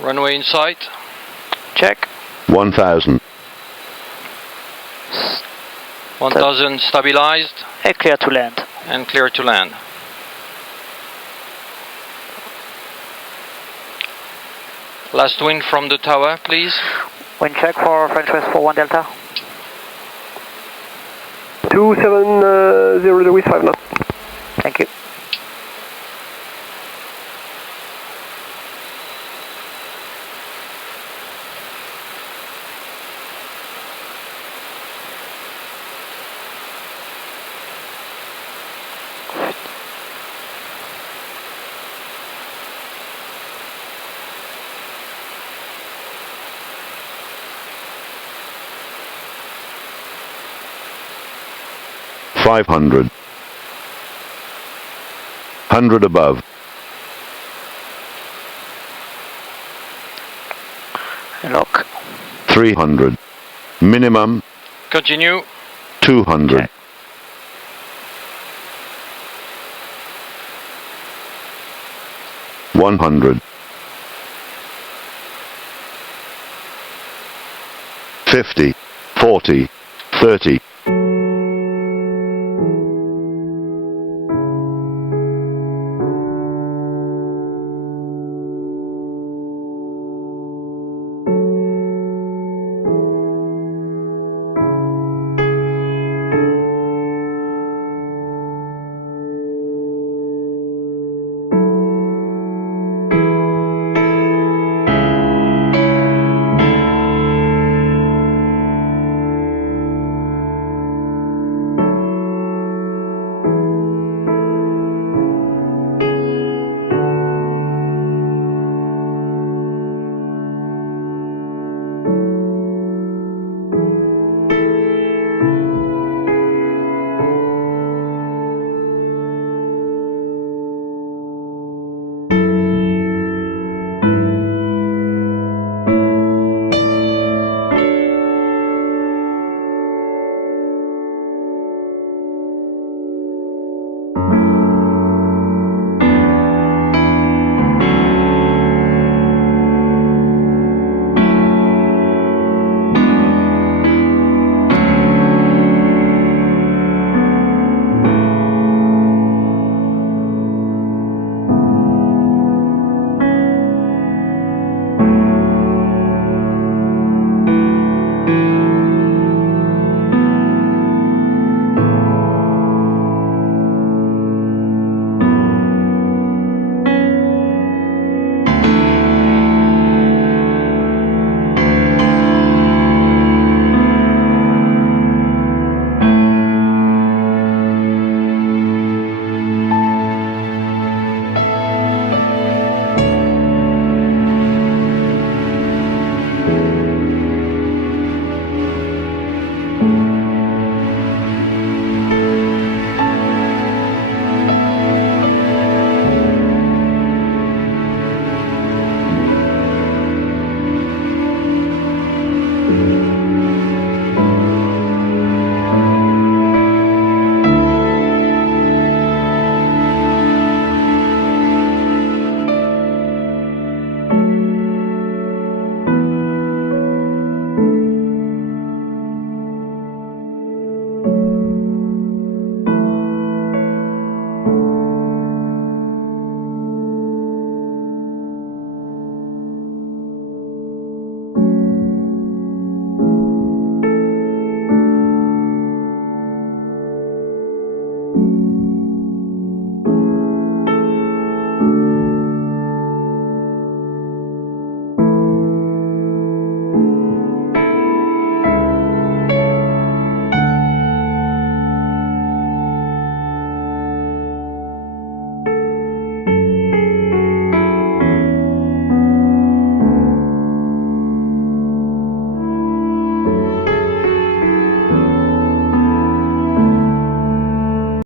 Runway in sight. Check. 1000. 1000 stabilized Clear to land. and clear to land. Last wind from the tower, please. Wind check for French West 41 Delta. 270 with 5 knots. Thank you. Five hundred. 100 above. Lock. 300. Minimum Continue. 200. Check. One 100. 50. 40. 30.